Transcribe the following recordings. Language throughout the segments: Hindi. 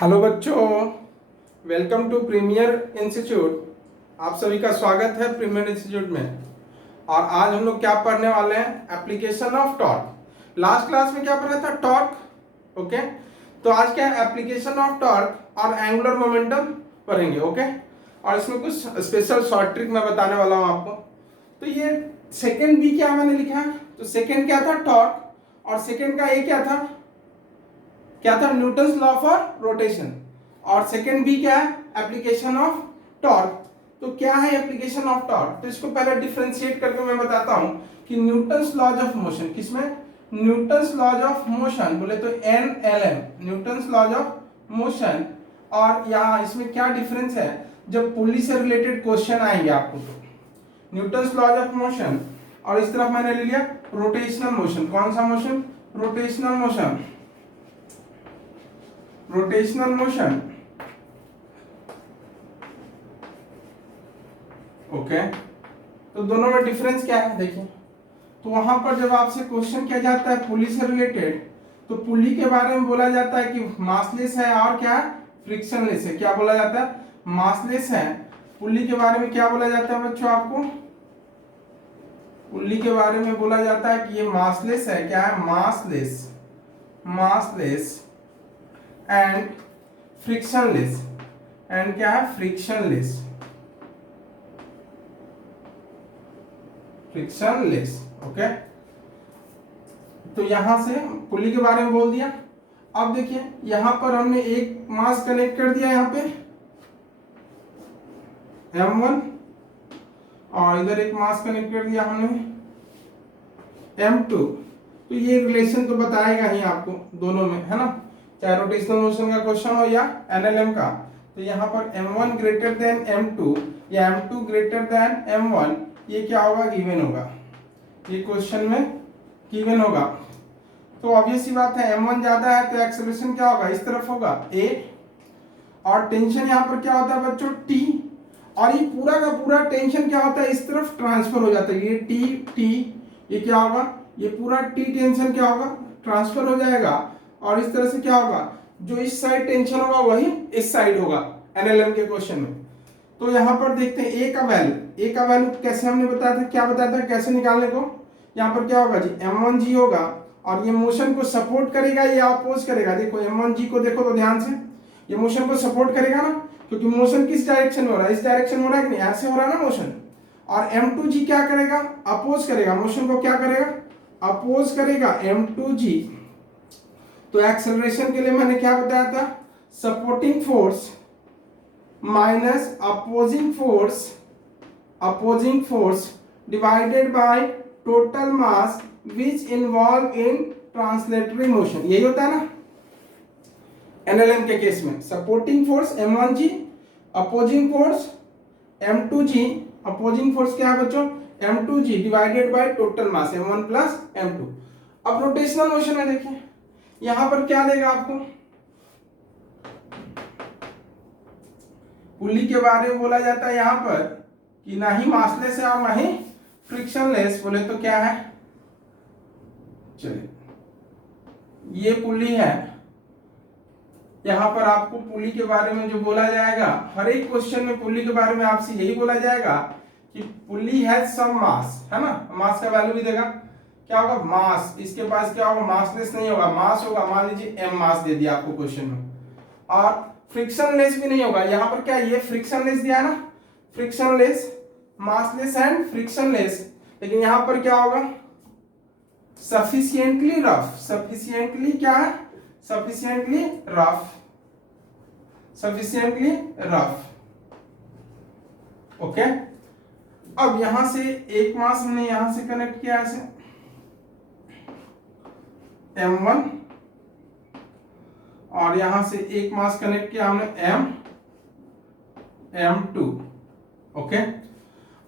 हेलो बच्चों, वेलकम टू प्रीमियर इंस्टीट्यूट। आप सभी का स्वागत है प्रीमियर इंस्टीट्यूट में। और आज हम लोग क्या पढ़ने वाले हैं? Application of torque. Last class में क्या पढ़ा था? टॉर्क। ओके, तो आज क्या है? एप्लीकेशन ऑफ टॉर्क और एंगुलर मोमेंटम पढ़ेंगे। ओके, और इसमें कुछ स्पेशल शॉर्ट ट्रिक मैं बताने वाला हूँ आपको। तो ये सेकेंड बी क्या मैंने लिखा है? तो सेकेंड क्या था? टॉर्क। और सेकेंड का ए क्या था? Newton's law for rotation. और सेकंड बी क्या है? Application of torque. तो क्या है एप्लीकेशन ऑफ टॉर्क? तो इसको पहले डिफरेंशिएट करके मैं बताता हूं कि न्यूटन्स लॉज ऑफ मोशन, किसमें? न्यूटन्स लॉज ऑफ मोशन बोले तो NLM, Newton's laws of motion. और यहाँ इसमें क्या डिफरेंस है? जब पुली से रिलेटेड क्वेश्चन आएंगे आपको तो न्यूटन्स लॉज ऑफ मोशन, और इस तरफ मैंने ले लिया रोटेशनल मोशन। कौन सा motion? Rotational motion. Rotational motion. Okay, तो दोनों में डिफरेंस क्या है देखिए। तो वहां पर जब आपसे क्वेश्चन किया जाता है पुली से रिलेटेड, तो पुली के बारे में बोला जाता है कि मासलेस है और क्या है? फ्रिक्शनलेस है। क्या बोला जाता है? मासलेस है। पुली के बारे में क्या बोला जाता है बच्चों आपको? पुली के बारे में बोला जाता है कि ये मासलेस है। क्या है? Massless. Massless and frictionless. And क्या है? फ्रिक्शनलेस। फ्रिक्शनलेस। ओके, तो यहां से पुली के बारे में बोल दिया। अब देखिए यहां पर हमने एक मास कनेक्ट कर दिया यहां पे M1, और इधर एक मास कनेक्ट कर दिया हमने M2। तो ये रिलेशन तो बताएगा ही आपको दोनों में, है ना, चाहे रोटेशनल मोशन का क्वेश्चन हो या NLM का। तो यहाँ पर M1 ग्रेटर देन M2 या M2 ग्रेटर देन M1, ये क्या होगा? गिवन होगा। ये क्वेश्चन में गिवन होगा। तो ऑब्वियस सी बात है, M1 ज्यादा है तो एक्सेलरेशन क्या होगा? इस तरफ होगा A, और टेंशन यहाँ पर क्या होता है बच्चों? T। और ये पूरा का पूरा टेंशन क्या होता है? इस तरफ ट्रांसफर हो जाता है। ये T, ये क्या होगा? ये पूरा T टेंशन क्या होगा? ट्रांसफर हो जाएगा। और इस तरह से क्या होगा? जो इस साइड टेंशन होगा वही इस साइड होगा NLM के क्वेश्चन में। तो यहाँ पर देखते हैं ए का वैल्यू कैसे हमने बताया था, क्या बताया था कैसे निकालने को। यहाँ पर क्या होगा जी? M1G होगा, और ये मोशन को सपोर्ट करेगा या अपोज करेगा? देखो M1G को देखो तो ध्यान से, ये मोशन को सपोर्ट करेगा ना, क्योंकि मोशन किस डायरेक्शन में हो रहा है? इस डायरेक्शन में हो रहा है कि नहीं? ऐसे हो रहा है ना मोशन। और M2G क्या करेगा? अपोज करेगा मोशन को। क्या करेगा? अपोज करेगा M2G। तो एक्सेलरेशन के लिए मैंने क्या बताया था? Supporting force minus opposing force divided by total mass which involve in translatory motion. यही होता है ना NLM के केस में। Supporting force M1G, opposing force M2G। Opposing force क्या है बच्चों? M2G divided by total mass M1 plus M2। अब रोटेशनल मोशन में देखिए यहां पर क्या देगा आपको? पुली के बारे में बोला जाता है यहां पर कि ना ही मासलेस है और ना ही फ्रिक्शनलेस। बोले तो क्या है? चलिए, ये पुली है। यहां पर आपको पुली के बारे में जो बोला जाएगा, हर एक क्वेश्चन में पुली के बारे में आपसे यही बोला जाएगा कि पुली हैज सम मास, है ना। मास का वैल्यू भी देगा। क्या होगा? मास। इसके पास क्या होगा? मासलेस नहीं होगा, मास होगा। मान लीजिए M मास दे दिया आपको क्वेश्चन में। और फ्रिक्शनलेस भी नहीं होगा। यहां पर क्या ये फ्रिक्शनलेस दिया है ना, फ्रिक्शनलेस, मासलेस एंड फ्रिक्शनलेस। लेकिन यहां पर क्या होगा? Sufficiently rough. सफिशिएंटली क्या है? Sufficiently rough. Sufficiently rough. Okay, अब यहां से एक मास हमने यहां से कनेक्ट किया ऐसे M1, और यहां से एक मास कनेक्ट किया हमने M2। ओके,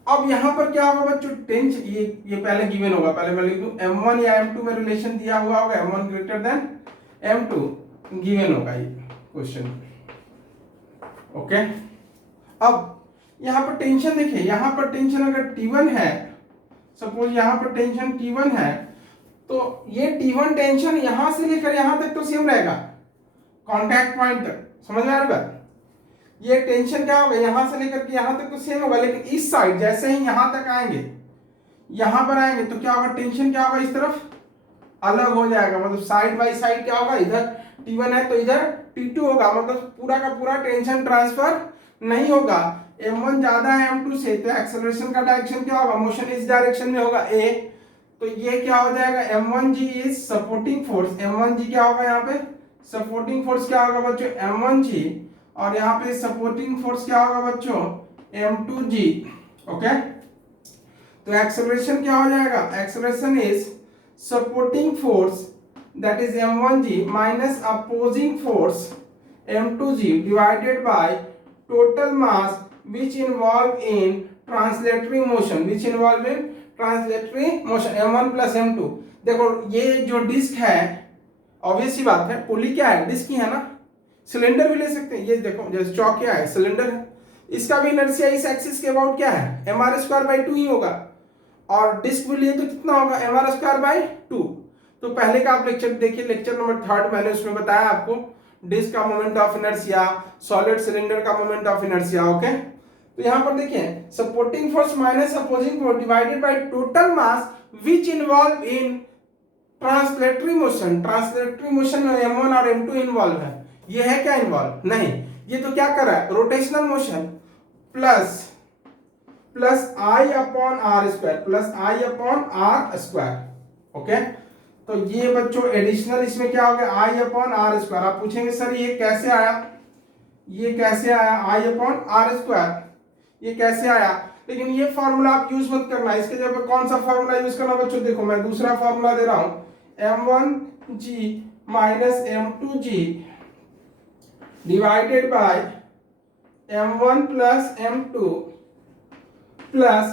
अब यहां पर क्या होगा बच्चों? टेंशन, ये पहले गिवन होगा। पहले मैं लिख दूं M1 या M2 में रिलेशन दिया हुआ होगा, M1 greater than M2 given होगा ये क्वेश्चन। ओके, अब यहां पर टेंशन देखिए, यहां पर टेंशन अगर T1 है, सपोज यहां पर टेंशन T1 है, तो ये T1 टेंशन यहां से लेकर यहां तक तो सेम रहेगा। कॉन्टैक्ट पॉइंट तक, समझ में आ रही बात। ये टेंशन क्या होगा, यहां से लेकर के यहां तक तो सेम होगा, लेकिन इस साइड जैसे ही यहां तक आएंगे, यहां पर आएंगे तो क्या होगा, टेंशन क्या होगा, इस तरफ अलग हो जाएगा। मतलब साइड बाई साइड क्या होगा, इधर T1 है तो इधर T2 होगा, मतलब पूरा का पूरा टेंशन ट्रांसफर नहीं होगा। M1 ज्यादा है M2 से, तो एक्सेलरेशन का डायरेक्शन क्या होगा, मोशन इस डायरेक्शन में होगा A। तो ये क्या हो जाएगा, M1G is supporting force. M1G क्या होगा यहाँ पे, सपोर्टिंग फोर्स क्या होगा बच्चों, M1G। और यहाँ पे सपोर्टिंग फोर्स क्या होगा बच्चों, M2G। ओके, तो एक्सेलरेशन क्या हो जाएगा, acceleration is supporting force that is m1g minus opposing force m2g divided by total mass which involve in translatory motion, which involve in translatory motion m1 plus m2। देखो ये जो डिस्क है, ऑब्वियस सी बात है, पुली क्या है, डिस्क ही है ना, सिलेंडर भी ले सकते हैं। ये देखो जैसे चौक क्या है, सिलेंडर है, इसका भी इनर्शिया इस एक्सिस के अबाउट क्या है, mr²/2 ही होगा। और डिस्क भी लिए तो कितना होगा, mr²/2। तो पहले का आप लेक्चर देखिए, लेक्चर नंबर 3 मैंने उसमें बताया आपको डिस्क का moment of inertia, solid cylinder का मोमेंट ऑफ इनर्शिया। ओके, तो यहां पर देखिए supporting force minus opposing force divided by total mass which involve in translatory motion. Translatory motion में m1 और m2 इन्वॉल्व है, ये है क्या इन्वॉल्व नहीं, ये तो क्या कर रहा है, rotational motion plus I upon R square, plus I upon R square. Okay, तो ये बच्चों एडिशनल इसमें क्या हो गया, I अपॉन आर स्क्वायर। आप पूछेंगे सर ये कैसे आया, ये कैसे आया, I अपॉन आर स्क्वायर, ये कैसे आया। लेकिन ये फॉर्मूला आप यूज मत करना, इसके जगह कौन सा फॉर्मूला यूज करना बच्चों, देखो मैं दूसरा फॉर्मूला दे रहा हूं, m1g minus m2g divided by m1 plus m2 plus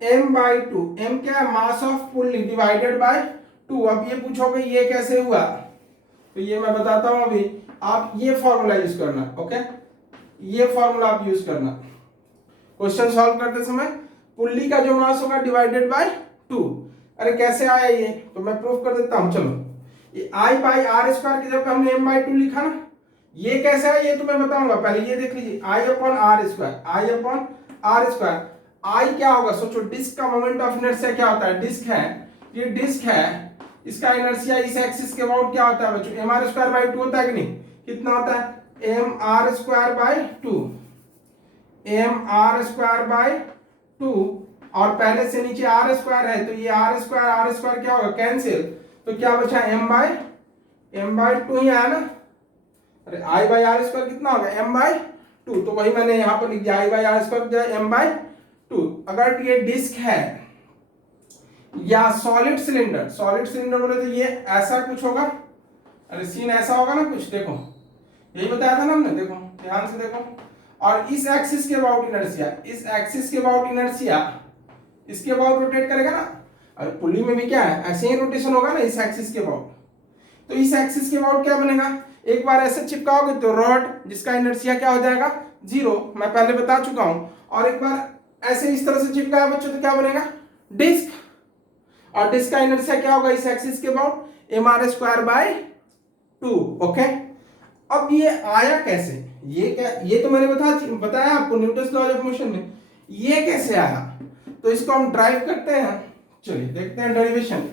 m/2। m क्या है, मास ऑफ पुल्ली डिवाइडेड बाय 2। अब ये पूछोगे ये कैसे हुआ, तो ये मैं बताता हूं अभी, आप ये फॉर्मूला यूज करना। ओके, ये फॉर्मूला आप यूज करना क्वेश्चन सॉल्व करते समय, पुल्ली का जो मास होगा डिवाइडेड बाय 2। अरे कैसे आया ये, तो मैं प्रूफ कर देता हूं, चलो ये I/r² की जगह हमने m/2 लिखा ना, ये कैसे आया ये तो मैं बताऊंगा, पहले ये देख लीजिए I upon R square, I upon R square. I क्या होगा, सोचो डिस्क का मोमेंट ऑफ इनर्शिया क्या होता है, डिस्क है, ये डिस्क है, इसका इनर्शिया इस एक्सिस के अबाउट क्या होता है बच्चों, mr²/2 होता है कि नहीं, कितना होता है, mr²/2, mr²/2। और पहले से नीचे r² है, तो ये r² क्या होगा, कैंसिल, तो क्या बचा m/2 ही आया ना। अरे I/r² कितना होगा, m/2, तो वही मैंने यहां पर लिख दिया, I/r² m/2। अगर ये डिस्क है या सॉलिड सिलेंडर, सॉलिड सिलेंडर बोले तो ये ऐसा कुछ होगा, अरे सीन ऐसा होगा ना कुछ, देखो यही बताया था ना हमने, देखो ध्यान से देखो, और इस एक्सिस के अबाउट इनर्शिया, इस एक्सिस के अबाउट इनर्शिया इसके अबाउट रोटेट करेगा ना। अरे पुली में भी क्या है, ऐसे ही रोटेशन होगा ना इस एक्सिस के अबाउट, तो इस एक्सिस के अबाउट क्या बनेगा, एक बार ऐसे चिपकाओगे तो रॉड जिसका इनर्शिया क्या हो जाएगा, 0, मैं पहले बता चुका हूं। और एक बार ऐसे इस तरह से चिपकाया बच्चों तो क्या बनेगा, डिस्क, और डिस्क का इनर्शिया क्या होगा इस एक्सिस के अबाउट, mr²/2। ओके, अब ये आया कैसे, ये क्या, ये तो मैंने बताया आपको न्यूटन्स लॉ ऑफ मोशन में, ये कैसे आया, तो इसको हम ड्राइव करते हैं, चलिए देखते हैं डेरिवेशन।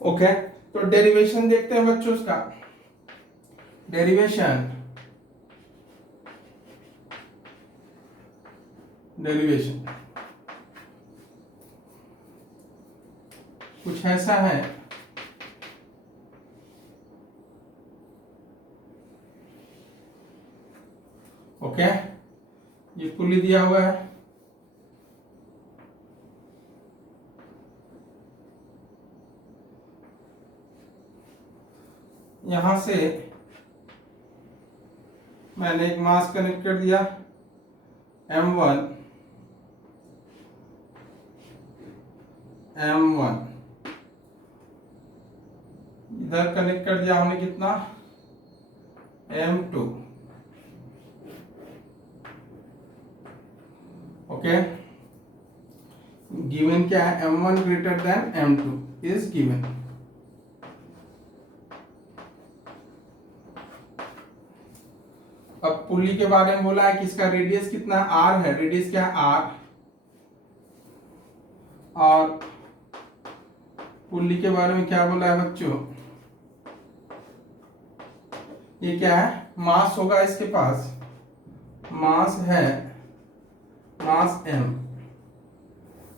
ओके, तो डेरिवेशन देखते हैं बच्चों उसका, डेरिवेशन कुछ ऐसा है, ओके, ये पुली दिया हुआ है, यहां से मैंने एक मास कनेक्ट कर दिया M1 इधर कनेक्ट कर दिया हमने कितना M2। ओके, गिवन क्या है, M1 greater than M2 is given. अब पुली के बारे में बोला है कि इसका रेडियस कितना R है, रेडियस क्या है R, और पुली के बारे में क्या बोला है बच्चों, ये क्या है, मास होगा इसके पास, मास है, मास M,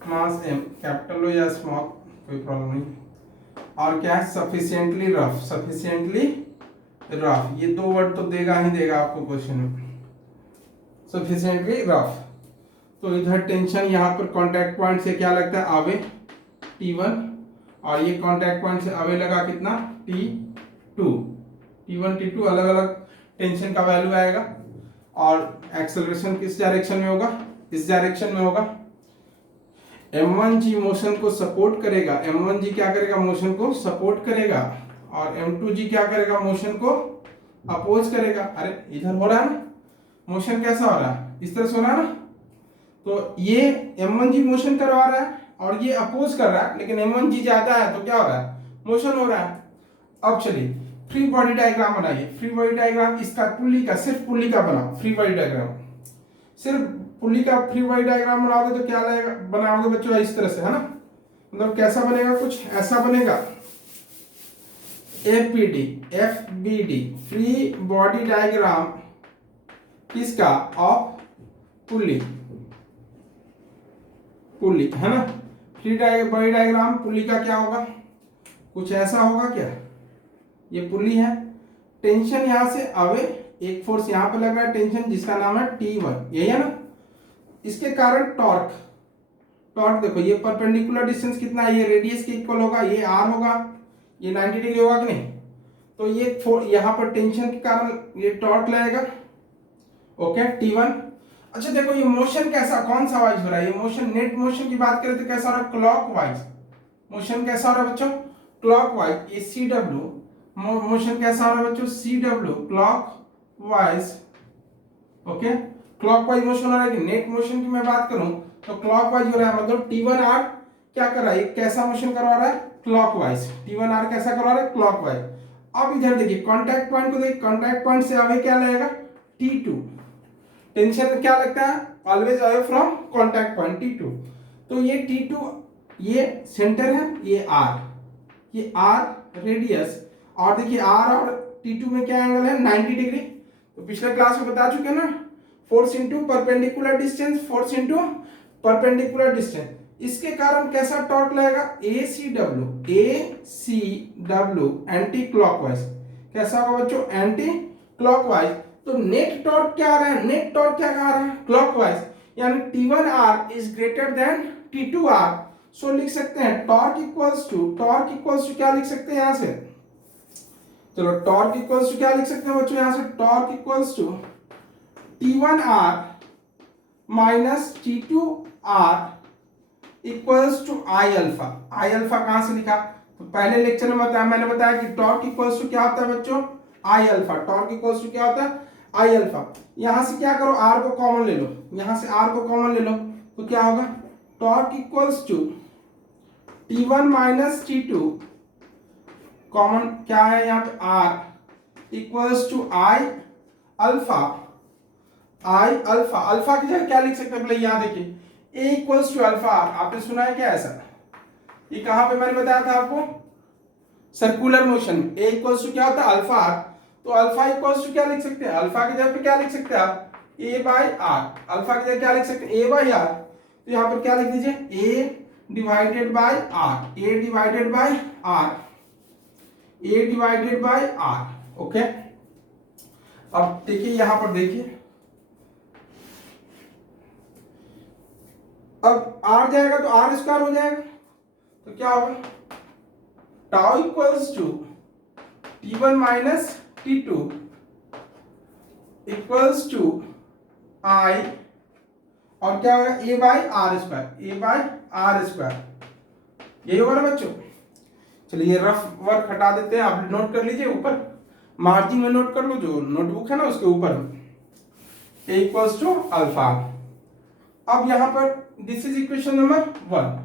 मास M कैपिटल हो या स्मॉल कोई प्रॉब्लम नहीं, और क्या है सफिशिएंटली रफ, सफिशिएंटली रफ, ये दो वर्ड तो देगा ही देगा आपको क्वेश्चन में, सफिशिएंटली रफ। तो इधर टेंशन यहाँ पर कांटेक्ट पॉइंट से क्या लगता है आवे T1, और ये कांटेक्ट पॉइंट से आवे लगा कितना T2, T1 T2 अलग अलग टेंशन का वैल्यू आएगा, और एक्सेलरेशन किस डायरेक्शन में होगा, इस डायरेक्शन में होगा। M1G मोशन को सपोर्ट करेगा, M1G क्या करेगा, मोशन को सपोर्ट करेगा, और M2G क्या करेगा, मोशन को अपोज करेगा। अरे इधर हो रहा है ना मोशन, कैसा हो रहा है, इस तरह से हो रहा है ना, तो ये M1G मोशन करवा रहा है और ये अपोज कर रहा है, लेकिन M1G जाता है तो क्या हो रहा है, मोशन हो रहा है। अब चलिए फ्री बॉडी डायग्राम बनाइए, फ्री बॉडी डायग्राम इसका पुल्ली का, सिर्फ पुल्ली का बनाओ, फ्री बॉडी डायग्राम सिर्फ पुल्ली का फ्री बॉडी डायग्राम बनाओगे तो क्या लगेगा, बनाओगे बच्चों इस तरह से, है ना, मतलब कैसा बनेगा, कुछ ऐसा बनेगा, FBD फ्री बॉडी डायग्राम किसका, ऑफ पुल्ली, पुल्ली है ना, फ्री बॉडी डायग्राम पुल्ली का क्या होगा, कुछ ऐसा होगा क्या, ये पुल्ली है, टेंशन यहां से अवे, एक फोर्स यहां पे लग रहा है टेंशन जिसका नाम है T1, यही है ना, इसके कारण टॉर्क, टॉर्क देखो ये परपेंडिकुलर डिस्टेंस कितना है, ये रेडियस के इक्वल होगा, ये R होगा, ये 90 डिग्री होगा कि नहीं, तो ये यहां पर टेंशन के कारण ये टॉर्क लगेगा। Okay T1। अच्छा देखो ये मोशन कैसा, कौन सा वाइज हो रहा है, ये मोशन नेट मोशन की बात करें तो कैसा हो रहा है, क्लॉकवाइज मोशन, कैसा हो रहा है बच्चों, क्लॉकवाइज, ये CW मोशन कैसा हो रहा है बच्चों, CW clockwise. Okay clockwise motion हो रहा है कि नेट मोशन की मैं बात करूं तो क्लॉकवाइज हो रहा है, मतलब T1R क्या कर रहा है, कैसा मोशन करवा रहा है, क्लॉकवाइज, T1R कैसा करवा रहा है, क्लॉकवाइज। अब इधर देखिए कांटेक्ट पॉइंट को देखिए, कांटेक्ट पॉइंट से अवे क्या लगेगा, T2, टेंशन में क्या लगता है, always away from contact point T2, तो ये T2 ये सेंटर है, ये R रेडियस, और देखिए R और T2 में क्या एंगल है, 90 डिग्री, तो पिछले क्लास में बता चुके ना, force into perpendicular distance, force into perpendicular distance, इसके कारण कैसा टॉर्क लगेगा, ACW एंटी क्लॉकवाइज, कैसा होगा बच्चों, एंटी क्लॉकवाइज। तो नेट टॉर्क क्या आ रहा है, नेट टॉर्क क्या आ रहा है, क्लॉकवाइज, यानी T1R is greater than T2R, सो लिख सकते हैं टॉर्क इक्वल्स टू क्या लिख सकते हैं यहां से, चलो टॉर्क इक्वल्स टू क्या लिख सकते हैं बच्चों, यहां से torque equals to T1R minus T2R equals to I alpha. I alpha कहां से लिखा, तो पहले लेक्चर में मैंने बताया कि टॉर्क इक्वल्स टू क्या होता है बच्चों, I alpha, torque equals to क्या होता है, I अल्फा। यहां से क्या करो, R को कॉमन ले लो, यहां से R को कॉमन ले लो, तो क्या होगा, torque equals to T1 minus T2, common क्या है यहाँ पे R equals to I alpha, alpha की जगह क्या लिख सकते हैं, पहले यहाँ देखिए A इक्वल्स टू अल्फा, आपने सुना है क्या ऐसा, ये कहां पे मैंने बताया था आपको, circular motion, A equals to क्या होता है, अल्फा, तो अल्फा इक्वल्स टू क्या लिख सकते हैं, अल्फा की जगह पे क्या लिख सकते हैं आप, A बाई R, अल्फा की जगह क्या लिख सकते हैं, A बाई R, तो यहाँ पर क्या लिख दीजिए A divided by R, A divided by R, A divided by R। Okay अब देखिए यहां पर देखिए अब आर जाएगा तो आर स्क्वायर हो जाएगा, तो क्या होगा, tau equals to T1 minus T2 equals to I, और क्या होगा, A by R square, A by R square, यही होगा ना बच्चों। चलिए रफ वर्क हटा देते हैं, आप नोट कर लीजिए ऊपर मार्जिन में नोट कर लो, जो नोटबुक है ना उसके ऊपर, ए इक्वल्स टू अल्फा। अब यहां पर this is equation number 1,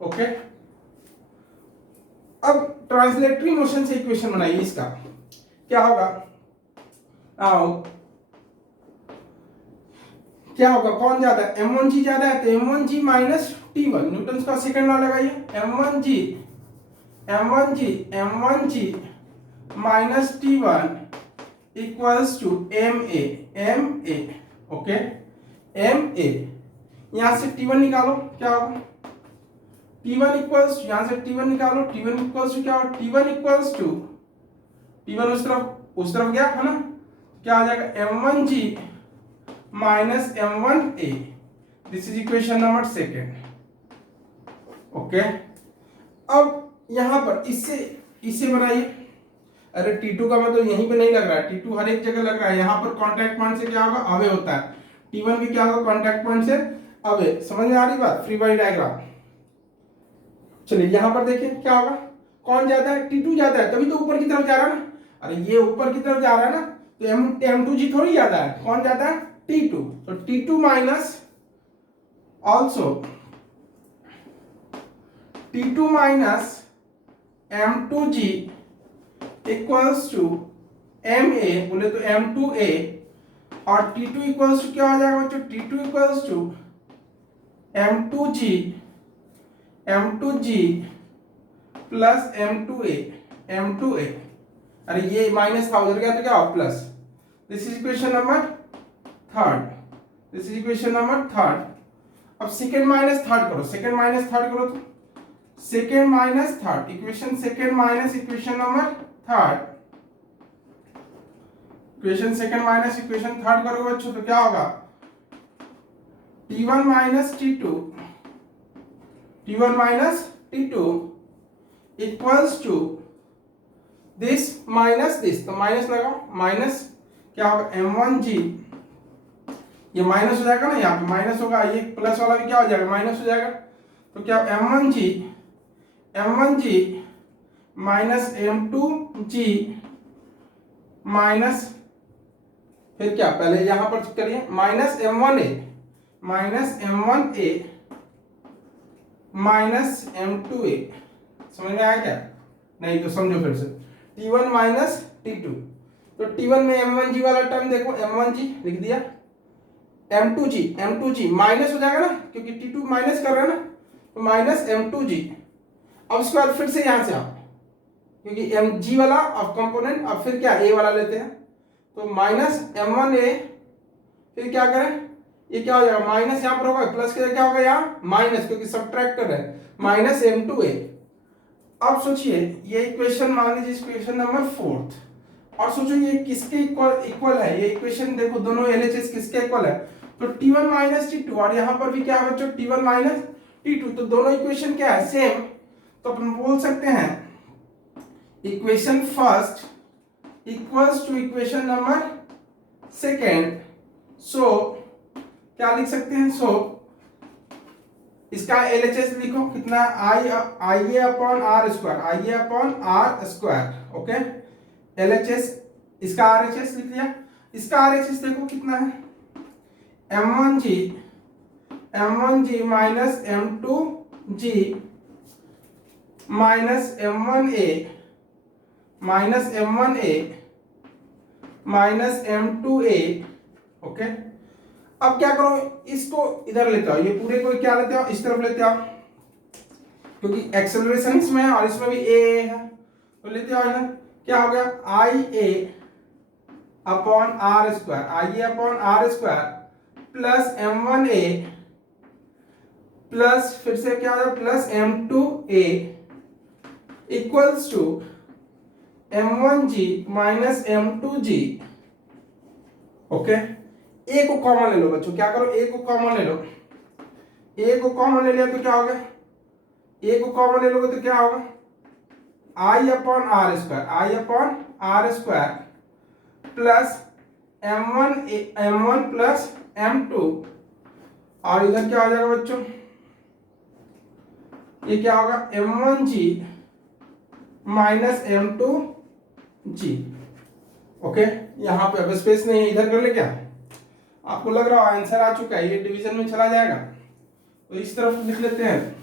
okay. अब ट्रांसलेटरी मोशन से इक्वेशन बनाइए, इसका क्या होगा, आओ क्या होगा, कौन ज्यादा है, m1g ज्यादा है, तो m1g माइनस T1, न्यूटन का सेकंड लॉ लगाइए, m1g minus T1 equals to ma, okay, ma, यहां से T1 निकालो, क्या होगा, T1 इक्वल्स, यहां से T1 निकालो, T1 इक्वल्स टू क्या होगा, T1 इक्वल्स टू, T1 उस तरफ गया है ना, क्या आ जाएगा, m1g minus m1a, this is equation number second, okay. अब यहां पर इससे बनाइए, अरे T2 का मतलब यहीं पे नहीं लग रहा है, T2 हर एक जगह लग रहा है, यहां पर कांटेक्ट पॉइंट से क्या होगा, अवे होता है, T1 भी क्या होगा, कांटेक्ट पॉइंट से अवे, समझ में आ रही बात, फ्री बॉडी डायग्राम। चलिए यहां पर देखिए क्या होगा, कौन ज्यादा है, T2 ज्यादा है, तभी तो ऊपर की तरफ जा रहा है ना, अरे ये ऊपर की तरफ जा रहा है ना, तो m2g थोड़ी ज्यादा है, कौन ज्यादा है, T2, तो T2 minus also T2 minus m2g equals to ma, बोले तो m2a, और T2 इक्वल्स टू क्या हो जाएगा बच्चों, T2 equals to m2g plus m2a, अरे ये माइनस था उधर गया तो क्या हो, plus, this is equation number third, अब सेकेंड माइनस थर्ड करो, तो second minus third, equation second minus equation number third, equation second minus equation third करोगे बच्चों तो क्या होगा, T1 minus T2 equals to this minus this, तो माइनस लगाओ, माइनस क्या होगा, m1g, ये माइनस हो जाएगा ना, यहाँ पे माइनस होगा, ये प्लस वाला भी क्या हो जाएगा, माइनस हो जाएगा, तो क्या m1g माइनस m2g माइनस, फिर क्या, पहले यहां पर करिए, माइनस m1a माइनस m2a, समझ में आया क्या, नहीं तो समझो फिर से, T1 माइनस T2, तो T1 में m1g वाला टर्म देखो, m1g लिख दिया, m2g माइनस हो जाएगा ना, क्योंकि T2 माइनस कर रहा है ना, तो माइनस m2g, अब उसके बाद फिर से यहां से आप, क्योंकि mg वाला अब कंपोनेंट, अब फिर क्या a वाला लेते हैं, तो माइनस m1a, फिर क्या करें, ये क्या हो जाएगा, माइनस यहां पर होगा, प्लस क्या होगा यहाँ माइनस, क्योंकि सबट्रैक्टर है, माइनस m2a। अब सोचिए ये इक्वेशन मान लीजिए इक्वेशन नंबर फोर्थ, और सोचो ये किसके इक्वल है, ये इक्वेशन देखो दोनों LHS किसके इक्वल है, तो T1 माइनस T2, और यहां पर भी क्या है बच्चों, T1 माइनस T2, तो दोनों इक्वेशन क्या है, सेम, तो अपन बोल सकते हैं equation first equals to equation number second, so क्या लिख सकते हैं, सो इसका LHS लिखो कितना, IA upon R square, okay, LHS, इसका RHS लिख लिया, इसका RHS देखो कितना है, m1g minus m2g minus m1a minus m2a, okay. अब क्या करो, इसको इधर लेते आओ, ये पूरे को क्या लेते आओ, इस तरफ लेते आओ, क्योंकि एक्सेलरेशन इसमें है और इसमें भी a है, तो लेते आओ इधर, क्या हो गया, IA upon R square plus m1a plus फिर से क्या हो, plus m2a equals to m1g minus m2g, okay. A को कॉमन ले लो बच्चों, क्या करो, ए को कॉमन ले लो, ए को कॉमन ले लिया तो क्या हो गया, ए को कॉमन ले लोगे तो क्या होगा, I upon R square, I upon R square plus m1 plus m2, और इधर क्या हो जाएगा बच्चों, ये क्या होगा m1g माइनस m2g। ओके, यहाँ पे अब स्पेस नहीं है, इधर कर ले क्या, आपको लग रहा है आंसर आ चुका है, ये डिवीजन में चला जाएगा, तो इस तरफ लिख लेते हैं।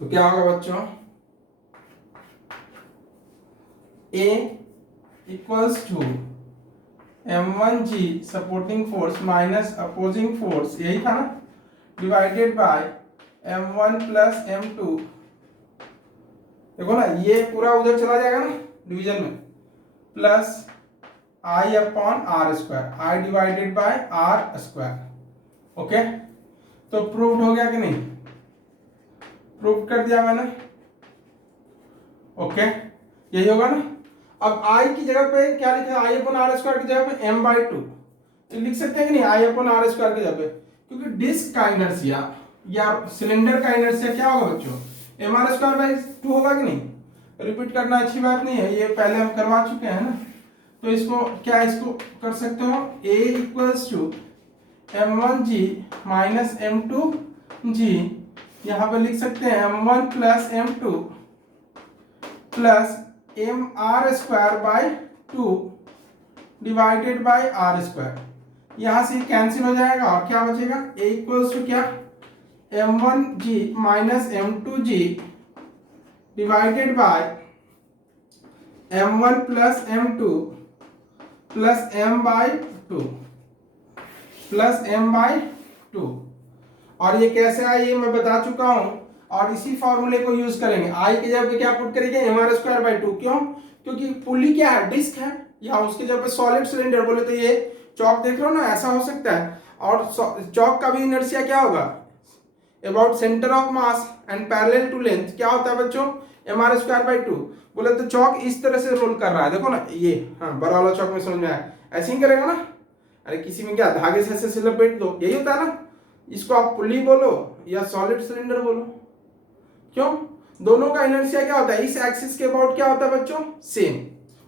तो क्या होगा बच्चों, A equals to m1g supporting force minus opposing force, यही था ना, divided by m1 plus m2। देखो ना, ये पूरा उधर चला जाएगा ना डिवीजन में, plus I upon R square, I divided by R square. Okay, तो प्रूव्ड हो गया कि नहीं, प्रूव कर दिया मैंने। ओके, यही होगा ना। अब आई की जगह पे क्या लिखा है, आई अपॉन आर स्क्वायर की जगह पे m/2 तो लिख सकते हैं कि नहीं, आई अपॉन आर स्क्वायर की जगह पे, क्योंकि डिस्क का इनर्शिया या सिलेंडर का इनर्शिया क्या होगा बच्चों, mr²/2 होगा कि नहीं। रिपीट करना अच्छी बात नहीं है, ये पहले हम करवा चुके हैं ना। तो इसको क्या, इसको कर सकते हो, a equals to m1g minus m2g, यहाँ पे लिख सकते हैं m1 plus m2 plus mr²/2 divided by R square, यहाँ से कैंसिल हो जाएगा और क्या बचेगा, a इक्वल्स टू क्या, m1g minus m2g divided by m1 plus m2 plus m/2 plus m/2। और ये कैसे आया ये मैं बता चुका हूं, और इसी फॉर्मूले को यूज करेंगे। आई की जगह पे क्या पुट करेंगे, mr²/2। क्यों, क्योंकि पुली क्या है, डिस्क है, या उसके जगह पे सॉलिड सिलेंडर बोले तो ये चौक देख रहे हो ना, ऐसा हो सकता है। और चौक का भी इनर्शिया क्या होगा, about centre of mass and parallel to length, क्या होता है बच्चों, mr²/2। बोले तो चौक इस तरह से रोल कर रहा है, देखो ना ये, हाँ बड़ा वाला चौक में समझ में आया, ऐसे ही करेगा ना। अरे किसी में क्या धागे से ऐसे लपेट दो, यही होता है ना। इसको आप पुली बोलो या सॉलिड सिलेंडर बोलो, क्यों, दोनों का इनर्शिया क्या होता है, इस एक्सिस के अबाउट क्या होता है बच्चों, सेम।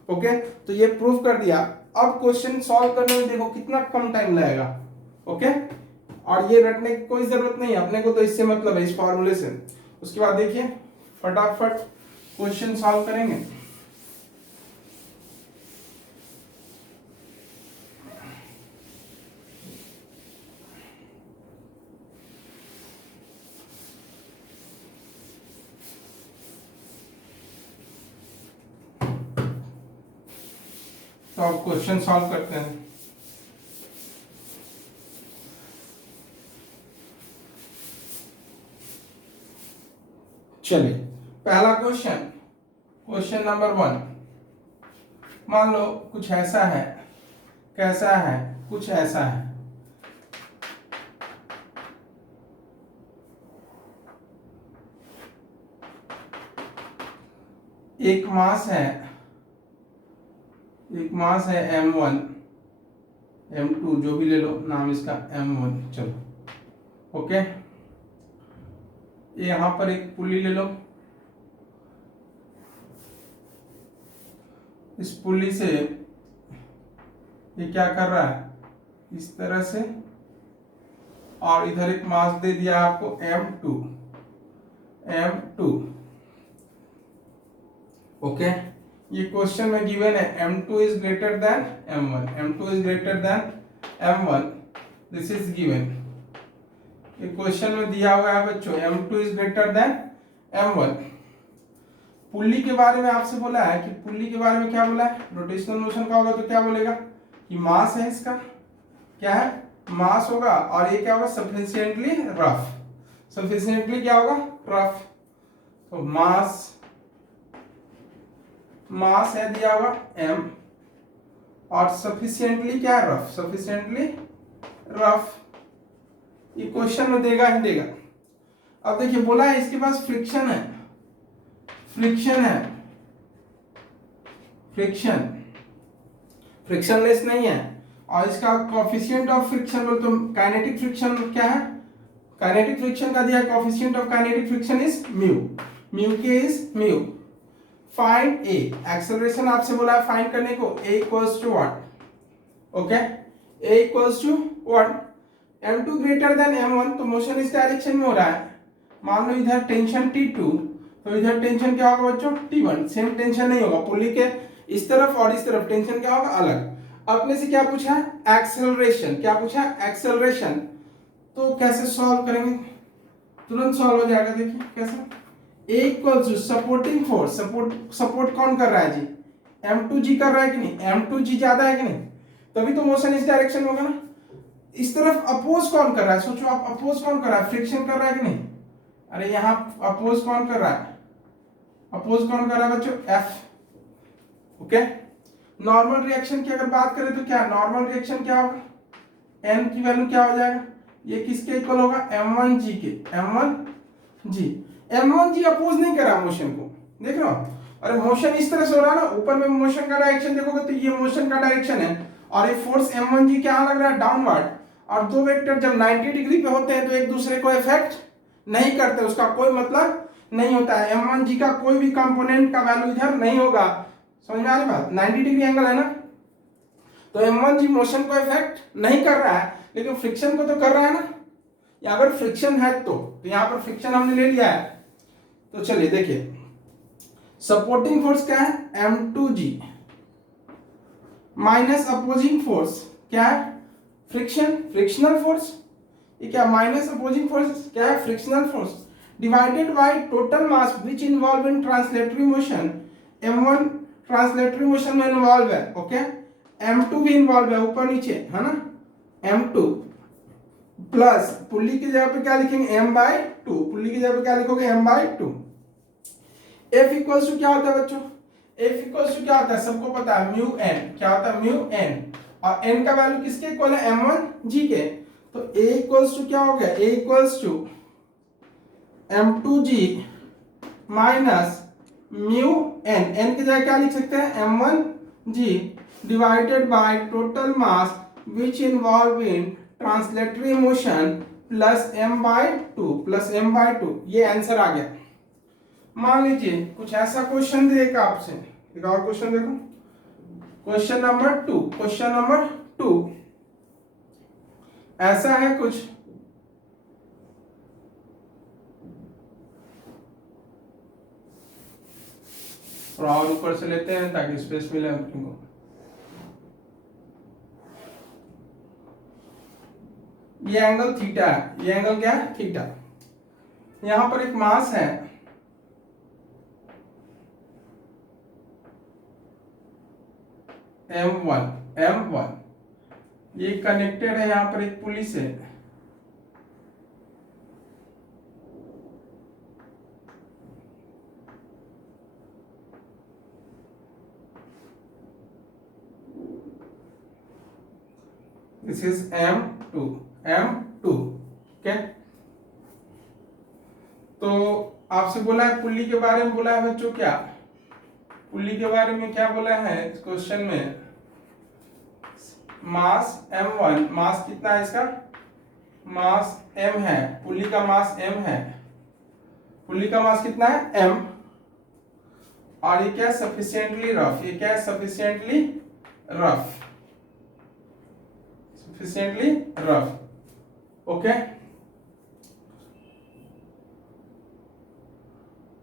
ओके, तो ये प्रूफ कर दिया। अब क्वेश्चन सॉल्व करने में देखो कितना कम टाइम लगेगा। ओके, और ये रटने की कोई जरूरत नहीं है अपने को, तो इससे मतलब है, इस फॉर्मूले से। उसके बाद देखिए फटाफट क्वेश्चन सॉल्व करेंगे। तो अब क्वेश्चन सॉल्व करते हैं। चलिए पहला क्वेश्चन, क्वेश्चन नंबर 1, मान लो कुछ ऐसा है, कैसा है, कुछ ऐसा है, एक मास है m1, m2 जो भी ले लो नाम इसका, m1 चलो। ओके, यहां पर एक पुली ले लो, इस पुली से ये क्या कर रहा है, इस तरह से, और इधर एक मास दे दिया आपको m2। ओके, ये क्वेश्चन में गिवन है m2 is greater than m1, m2 is greater than m1, this is given. ये क्वेश्चन में दिया हुआ है बच्चों m2 is greater than m1। Pulley के बारे में आपसे बोला है कि पुल्ली के बारे में क्या बोला है, रोटेशनल मोशन का होगा तो क्या बोलेगा कि मास है, इसका क्या है, मास होगा, और ये क्या होगा, सफिशिएंटली रफ, सफिशिएंटली क्या होगा, रफ। तो मास मास है दिया हुआ m, और सफिशिएंटली क्या है, रफ, सफिशिएंटली रफ। ये क्वेश्चन में देगा ही देगा। अब देखिए बोला है इसके पास फ्रिक्शन है, फ्रिक्शन है, फ्रिक्शन, फ्रिक्शनलेस नहीं है, और इसका कोएफिशिएंट ऑफ फ्रिक्शन बोल तो काइनेटिक फ्रिक्शन क्या है, काइनेटिक फ्रिक्शन का दिया है coefficient of kinetic friction is mu, mu K is mu. Find A, acceleration आपसे बोला है फाइंड करने को, a equals to what, okay, a equals to what, m2 greater than m1, तो मोशन इस डायरेक्शन में हो रहा है। मान लो इधर टेंशन T2, तो इधर टेंशन क्या होगा बच्चों, T1, सेम टेंशन नहीं होगा, पुल्ली के इस तरफ और इस तरफ टेंशन क्या होगा, अलग। अपने से क्या पूछा है, एक्सेलरेशन, क्या पूछा है, एक्सेलरेशन। तो कैसे सॉल्व करेंगे, तुरंत सॉल्व हो जाएगा, देखिए कैसे, A equals to supporting force, support कौन कर रहा है जी, m2g कर रहा है कि नहीं, m2g ज्यादा है कि नहीं, तभी तो मोशन इस डायरेक्शन में होगा ना। इस तरफ अपोज कौन कर रहा है, सोचो आप, अपोज कौन कर रहा है, फ्रिक्शन कर रहा है कि नहीं, अरे यहाँ अपोज कौन कर रहा है, अपोज कौन कर रहा है बच्चों, F, ओके। नॉर्मल रिएक्शन की अगर बात करें तो क्या, नॉर्मल रिएक्शन क्या होगा, n की वैल्यू क्या हो जाएगा, ये किसके इक्वल होगा, m1g के, m1g, m1g अपोज नहीं कर रहा मोशन को, देख रहे हो, अरे मोशन इस तरह से हो रहा है ना, ऊपर में मोशन का डायरेक्शन देखोगे तो ये मोशन का डायरेक्शन है, और ये फोर्स m1g क्या लग रहा है, डाउनवर्ड। और दो वेक्टर जब 90 डिग्री पे होते हैं तो एक दूसरे को इफेक्ट नहीं करते, उसका कोई मतलब नहीं होता है, m1g का कोई भी कंपोनेंट का वैल्यू इधर नहीं होगा, समझ में आ रही बात, 90 डिग्री एंगल है ना, तो m1g मोशन को इफेक्ट नहीं कर रहा है, लेकिन फ्रिक्शन को तो कर रहा है ना, या अगर फ्रिक्शन है तो यहाँ पर फ्रिक्शन हमने ले लिया है। तो चलिए देखिए, सपोर्टिंग फोर्स क्या है, m2g माइनस अपोजिंग फोर्स क्या है, फ्रिक्शन, फ्रिक्शनल फोर्स, ये क्या, माइनस अपोजिंग फोर्स क्या है, frictional force, divided by total mass which involve in translatory motion, m1 translatory motion में इन्वॉल्व है, ओके, m2 भी इन्वॉल्व है, ऊपर नीचे है ना, m2 प्लस पुल्ली की जगह पे क्या लिखेंगे, m/2, पुल्ली की जगह पे क्या लिखोगे, m/2। F इक्वल्स टू क्या होता है बच्चों, F इक्वल्स टू क्या होता है, सबको पता है, म्यू n, क्या होता है, म्यू n, और n का वैल्यू किसके इक्वल है, m1g के, तो A इक्वल्स टू क्या हो गया, A equals to m2g minus mu n, n की जगह क्या लिख सकते हैं, m1g divided by total mass which involve in translatory motion plus m/2, plus m/2, ये आंसर आ गया। मान लीजिए कुछ ऐसा क्वेश्चन देगा आपसे, एक और क्वेश्चन देखो, क्वेश्चन नंबर 2, क्वेश्चन नंबर 2 ऐसा है कुछ, थोड़ा और ऊपर से लेते हैं ताकि स्पेस मिले अपने को। ये एंगल थीटा है, ये एंगल क्या है, थीटा। यहां पर एक मास है m1, ये कनेक्टेड है यहां पर एक पुली से, दिस इज m2, ओके। तो आपसे बोला है पुल्ली के बारे में, बोला है बच्चों क्या, पुल्ली के बारे में क्या बोला है इस क्वेश्चन में, मास m1, मास कितना है इसका, मास m है, पुल्ली का मास m है, पुल्ली का मास कितना है m, और ये क्या, सफिशिएंटली रफ, ये क्या है, sufficiently rough, sufficiently rough, okay.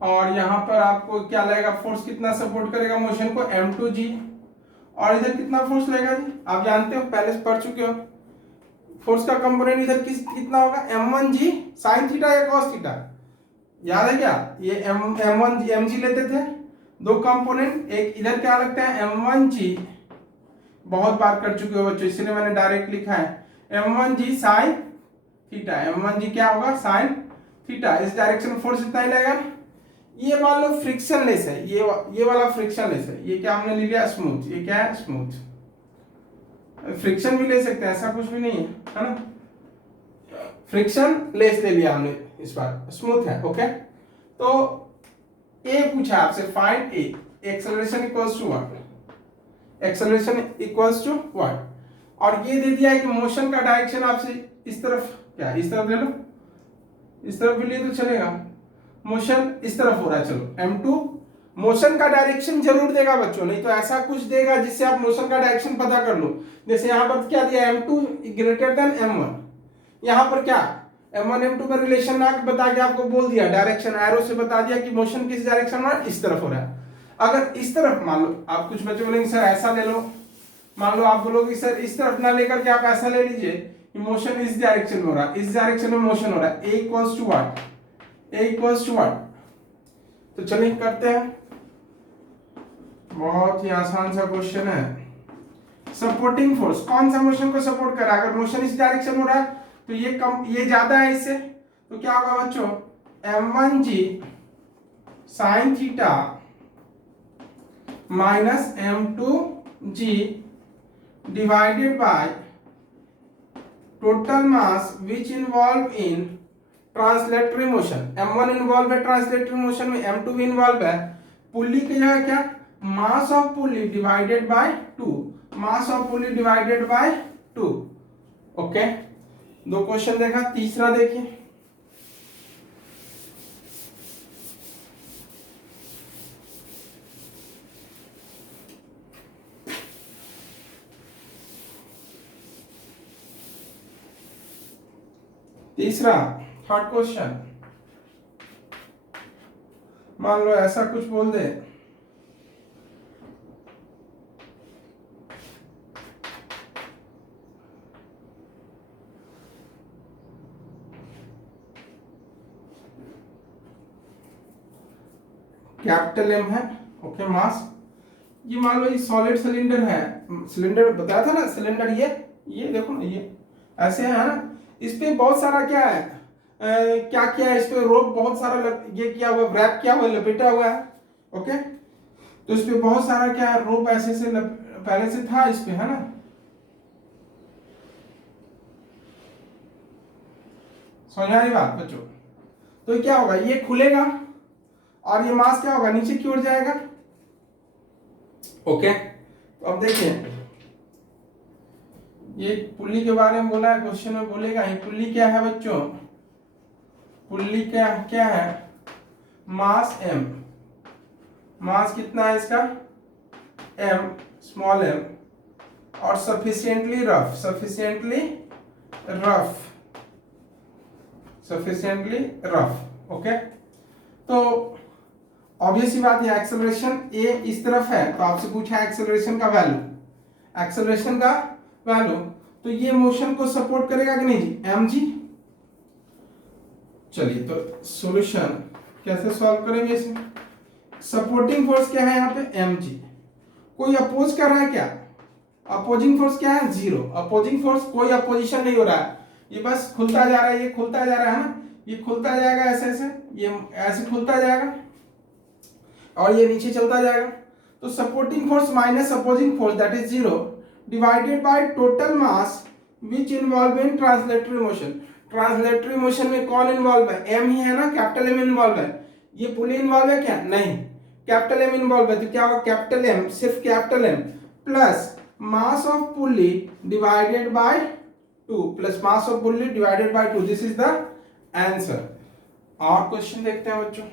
और यहां पर आपको क्या लगेगा, फोर्स कितना सपोर्ट करेगा मोशन को, m2g, और इधर कितना फोर्स लगेगा जी, आप जानते हो, पहले से पढ़ चुके हो, फोर्स का कंपोनेंट इधर कितना होगा, m1g sin थीटा या cos थीटा, याद है क्या, ये m1g mg लेते थे, दो कंपोनेंट, एक इधर क्या लगता है m1g, बहुत बार कर चुके हो बच्चों, इसलिए मैंने डायरेक्ट लिखा है m1g sin थीटा, m1g क्या होगा, sin थीटा, इस डायरेक्शन में फोर्स इतना ही लगेगा, ये मान लो फ्रिक्शनलेस है, ये वाला फ्रिक्शनलेस है, ये क्या हमने ले लिया स्मूथ, ये क्या है स्मूथ। फ्रिक्शन भी ले सकते हैं, ऐसा कुछ भी नहीं है ना, फ्रिक्शन लेस ले लिया हमने इस बार, स्मूथ है। ओके, तो ए पूछा आपसे find A, acceleration equals to what, acceleration equals to what, और ये दे दिया है कि मोशन का डायरेक्शन आपसे इस तरफ, क्या इस तरफ ले लो, इस तरफ भी लिए तो चलेगा, मोशन इस तरफ हो रहा है, चलो m2, मोशन का डायरेक्शन जरूर देगा बच्चों, नहीं तो ऐसा कुछ देगा जिससे आप मोशन का डायरेक्शन पता कर लो। जैसे यहाँ पर क्या दिया m2 ग्रेटर देन m1, यहाँ पर क्या m1 m2 का रिलेशन ना बता के आपको बोल दिया, डायरेक्शन एरो से बता दिया कि मोशन किस डायरेक्शन में, इस तरफ हो रहा है। अगर इस तरफ मान लो, आप कुछ बच्चे बोलेंगे सर ऐसा ले लो, मान लो आप बोलोगे सर इस तरफ ना लेकर के आप ऐसा ले लीजिए कि मोशन इस डायरेक्शन में हो रहा है, इस डायरेक्शन में मोशन हो रहा है, a equals to what, a equals to what. तो चलिए करते हैं, बहुत ही आसान सा क्वेश्चन है। सपोर्टिंग फोर्स कौन सा मोशन को सपोर्ट कर रहा है, अगर मोशन इस डायरेक्शन हो रहा है तो ये कम, ये ज्यादा है इससे, तो क्या होगा बच्चों, m1g sin theta minus m2g divided by total mass which involve in translatory motion. m1 involve है ट्रांसलेटरी मोशन में, m2 भी इन्वॉल्व है, पुल्ली की जगह क्या, मास of pulley divided by 2, mass of pulley divided by 2। Okay, दो क्वेश्चन देखा, तीसरा देखिए, तीसरा थर्ड क्वेश्चन, मान लो ऐसा कुछ बोल दे, कैपिटल एम है, ओके, मास, ये मान लो ये सॉलिड सिलेंडर है, सिलेंडर बताया था ना, सिलेंडर ये देखो ना, ये ऐसे है ना, इस पे बहुत सारा क्या है, क्या किया है, इस पे रोप बहुत सारा ये किया हुआ, रैप किया हुआ, लपेटा हुआ है। ओके, तो इस पे बहुत सारा क्या है, रोप ऐसे से पहले से था इस पे, है ना, समझ में आई बात बच्चों। तो क्या होगा, ये खुलेगा और ये मास क्या होगा, नीचे की ओर जाएगा। ओके, तो अब देखिए, ये पुल्ली के बारे में बोला है, क्वेश्चन में बोलेगा ही, पुल्ली क्या है बच्चों, पुल्ली क्या क्या है, मास m, मास कितना है इसका m, स्मॉल m, और sufficiently rough, sufficiently rough, sufficiently rough. Okay, तो ऑब्वियस ही बात है, एक्सेलरेशन a इस तरफ है, तो आपसे पूछा एक्सेलरेशन का वैल्यू, एक्सेलरेशन का वैल्यू, तो ये मोशन को सपोर्ट करेगा कि नहीं जी, mg। चलिए, तो सॉल्यूशन कैसे सॉल्व करेंगे इसे, सपोर्टिंग फोर्स क्या है यहाँ पे mg, कोई अपोज कर रहा है क्या, अपोजिंग फोर्स क्या है, जीरो, अपोजिंग फोर्स कोई अपोजिशन नहीं हो रहा है, ये बस खुलता जा रहा है, ये खुलता जा रहा है ना, ये खुलता जाएगा ऐसे ऐसे, ये ऐसे खुलता जाएगा और ये नीचे चलता जाएगा, तो supporting force minus opposing force that is zero divided by total mass which involve in translatory motion. Translatory motion में कौन इन्वॉल्व है, एम ही है ना, कैपिटल एम इन्वॉल्व है, ये पुल्ली इन्वॉल्व है क्या, नहीं, कैपिटल एम इन्वॉल्व है, तो क्या होगा, कैपिटल एम, सिर्फ capital M plus mass of pulley divided by 2, plus mass of pulley divided by 2, this is the answer. और क्वेश्चन देखते हैं बच्चों,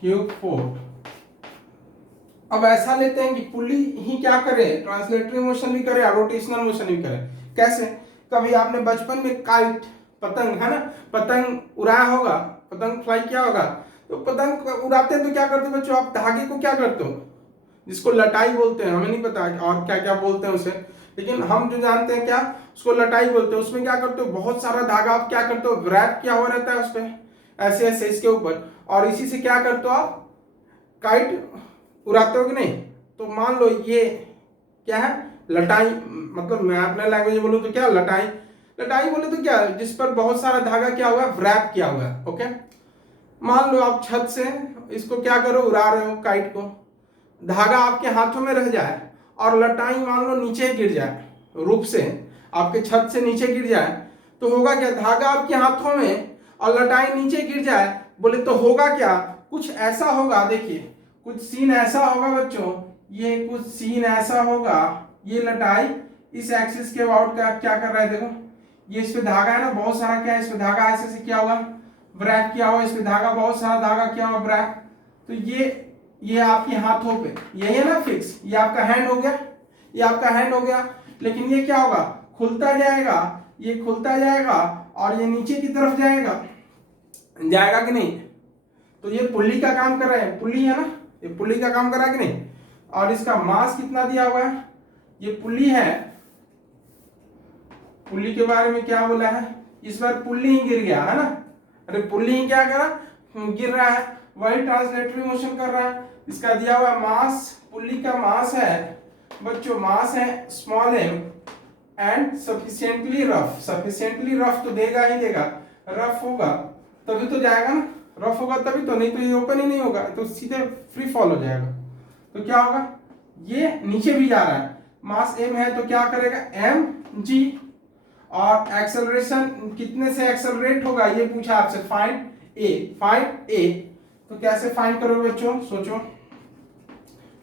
क्यूब 4। अब ऐसा लेते हैं कि पुल्ली ही क्या करे, ट्रांसलेटरी मोशन भी करे और रोटेशनल मोशन भी करे। कैसे, कभी आपने बचपन में काइट, पतंग है ना, पतंग उड़ाया होगा, पतंग फ्लाई किया होगा, तो पतंग उड़ाते हैं तो क्या करते हैं बच्चों, आप धागे को क्या करते हो, जिसको लटाई बोलते हैं, हमें नहीं पता और क्या क्या बोलते हैं उसे, लेकिन हम जो जानते हैं क्या, उसको लटाई बोलते हो। उसमें क्या करते हो, बहुत सारा धागा आप क्या करते हो, रैप किया हुआ रहता है उस पर ऐसे ऐसे इसके ऊपर, और इसी से क्या करते हो आप काइट उड़ाते हो कि नहीं। तो मान लो ये क्या है, लटाई, मतलब मैं अपने लैंग्वेज में बोलूँ तो क्या, लटाई। लटाई बोले तो क्या, जिस पर बहुत सारा धागा क्या हुआ है, रैप किया हुआ है। ओके, मान लो आप छत से इसको क्या करो, उड़ा रहे हो काइट को, धागा आपके हाथों में रह जाए और लटाई मान लो नीचे गिर जाए, रूप से आपके छत से नीचे गिर जाए, तो होगा क्या, धागा आपके हाथों में और लटाई नीचे गिर जाए, बोले तो होगा क्या, कुछ ऐसा होगा। देखिए कुछ सीन ऐसा होगा बच्चों, ये कुछ सीन ऐसा होगा, ये लटाई इस एक्सिस के अबाउट का क्या कर रहा है, देखो ये इस पे धागा है ना बहुत सारा, क्या है इस पे धागा ऐसे से क्या हुआ, ब्रैक किया हुआ, इस पे धागा बहुत सारा धागा क्या हुआ, ब्रैक। तो ये आपके हाथों पे यही है ना फिक्स, ये आपका हैंड हो गया, ये आपका हैंड हो गया। लेकिन ये क्या होगा, खुलता जाएगा, ये खुलता जाएगा और ये नीचे की तरफ जाएगा, जाएगा कि नहीं। तो ये पुल्ली का काम कर रहा है, पुल्ली है ना, ये पुल्ली का काम कर रहा है कि नहीं। और इसका मास कितना दिया हुआ है, ये पुल्ली है, पुल्ली के बारे में क्या बोला है, इस बार पुल्ली ही गिर गया है ना, अरे पुल्ली ही क्या करा, गिर रहा है, वही ट्रांसलेटरी मोशन कर रहा है। इसका दिया हुआ मास, पुल्ली का मास है बच्चों, मास है small m and sufficiently rough. Sufficiently rough तो देगा ही देगा, रफ होगा तभी तो जाएगा ना, रफ होगा तभी तो, नहीं तो ये ओपन ही नहीं होगा, तो सीधे फ्री फॉल हो जाएगा। तो क्या होगा, ये नीचे भी जा रहा है, मास m है तो क्या करेगा mg, और एक्सेलरेशन कितने से एक्सेलरेट होगा ये पूछा आपसे, फाइंड a, फाइंड a। तो कैसे फाइंड करोगे बच्चों, सोचो,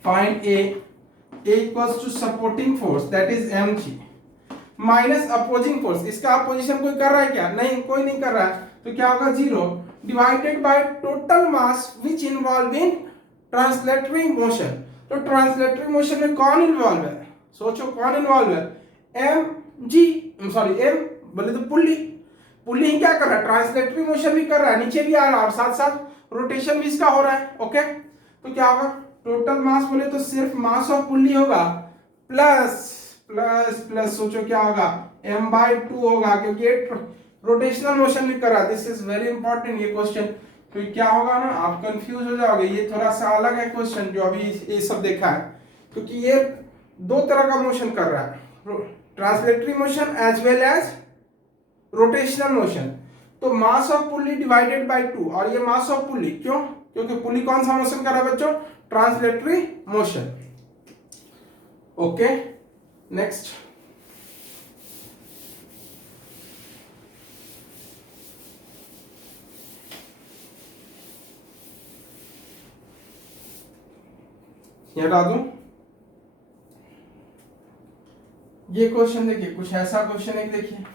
find a equals to supporting force that is mg minus opposing force, इसका अपोजिशन कोई कर रहा है क्या, नहीं कोई नहीं कर रहा है, तो क्या होगा 0 divided by total mass which involve in translatory motion. तो ट्रांसलेटरी मोशन में कौन इन्वॉल्व है, सोचो कौन इन्वॉल्व है, एम बोले तो पुल्ली, पुल्ली ही क्या कर रहा है, ट्रांसलेटरी मोशन भी कर रहा है, नीचे भी आ रहा है और साथ साथ रोटेशन भी इसका हो रहा है। ओके, तो क्या होगा, टोटल मास बोले तो सिर्फ मास ऑफ पुल्ली होगा प्लस प्लस प्लस, सोचो क्या होगा, m/2 होगा, क्योंकि ये रोटेशनल मोशन भी कर रहा है। दिस इज वेरी इंपॉर्टेंट ये क्वेश्चन। तो क्या होगा ना, आप कंफ्यूज हो जाओगे, ये थोड़ा सा अलग है क्वेश्चन जो अभी ये सब देखा है, क्योंकि ये दो तरह का मोशन कर रहा है, translatory motion as well as rotational motion. तो mass of pulley divided by 2, और ये मास ऑफ पुल्ली, क्यों, क्योंकि पुल्ली कौन सा मोशन कर रहा है बच्चों, ट्रांसलेटरी मोशन। ओके, नेक्स्ट, ये हटा दूं, ये क्वेश्चन देखिए, कुछ ऐसा क्वेश्चन है, देखिए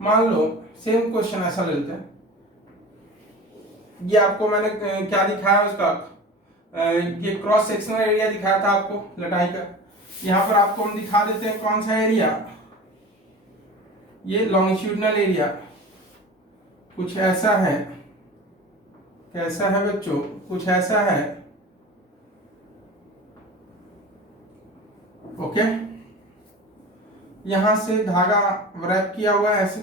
मान लो सेम क्वेश्चन ऐसा ले लेते हैं, ये आपको मैंने क्या दिखाया उसका, ये क्रॉस सेक्शनल एरिया दिखाया था आपको लटाई का, यहां पर आपको हम दिखा देते हैं कौन सा एरिया, ये लॉन्गिट्यूडनल एरिया कुछ ऐसा है, कैसा है बच्चों, कुछ ऐसा है। ओके, यहां से धागा रैप किया हुआ है ऐसे,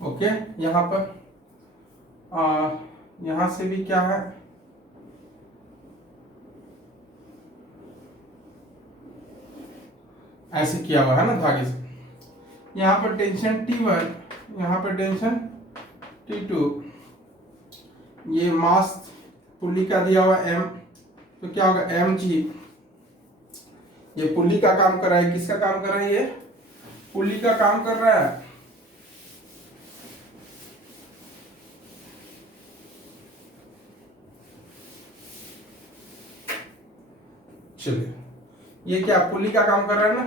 ओके, यहां पर यहां से भी क्या है, ऐसे किया हुआ है ना धागे से, यहां पर टेंशन T1, यहां पर टेंशन T2, ये मास पुल्ली का दिया हुआ m, तो क्या होगा mg, ये पुल्ली का काम कर रहा है, किसका काम कर रहा है, ये पुल्ली का काम कर रहा है। चलिए, ये क्या पुल्ली का काम कर रहा है ना,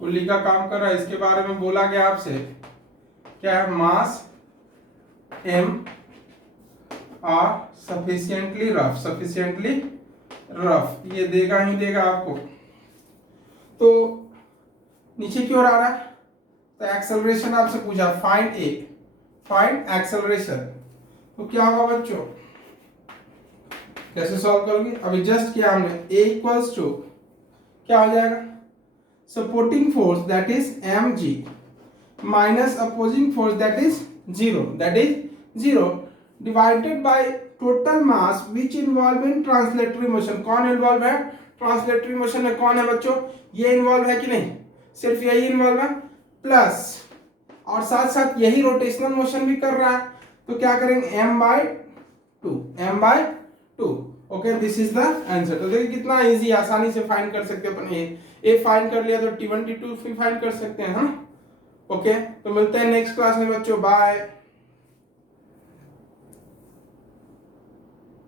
पुल्ली का काम कर रहा है, इसके बारे में बोला गया आपसे क्या है, मास m और सफिशिएंटली रफ, सफिशिएंटली रफ, ये देगा ही देगा आपको। तो नीचे की ओर आ रहा है, तो एक्सेलरेशन आपसे पूछा, फाइंड a, फाइंड एक्सेलरेशन। तो क्या होगा बच्चों, कैसे सॉल्व करोगे? अभी जस्ट किया हमने, a इक्वल्स टू क्या हो जाएगा, supporting force that is mg minus opposing force that is zero divided by total mass which involve in translatory motion. कौन इन्वॉल्व है ट्रांसलेटरी मोशन में? कौन है बच्चों? ये इन्वॉल्व है कि नहीं? सिर्फ यही इन्वॉल्व है, प्लस और साथ साथ यही रोटेशनल मोशन भी कर रहा है, तो क्या करेंगे, m/2 okay, this is the answer. तो देखिए कितना इजी, आसानी से फाइंड कर सकते हैं अपन। ए फाइंड कर लिया तो T1 T2 भी फाइंड कर सकते हैं, हाँ। ओके, तो मिलते हैं नेक्स्ट क्लास में बच्चों, बाय।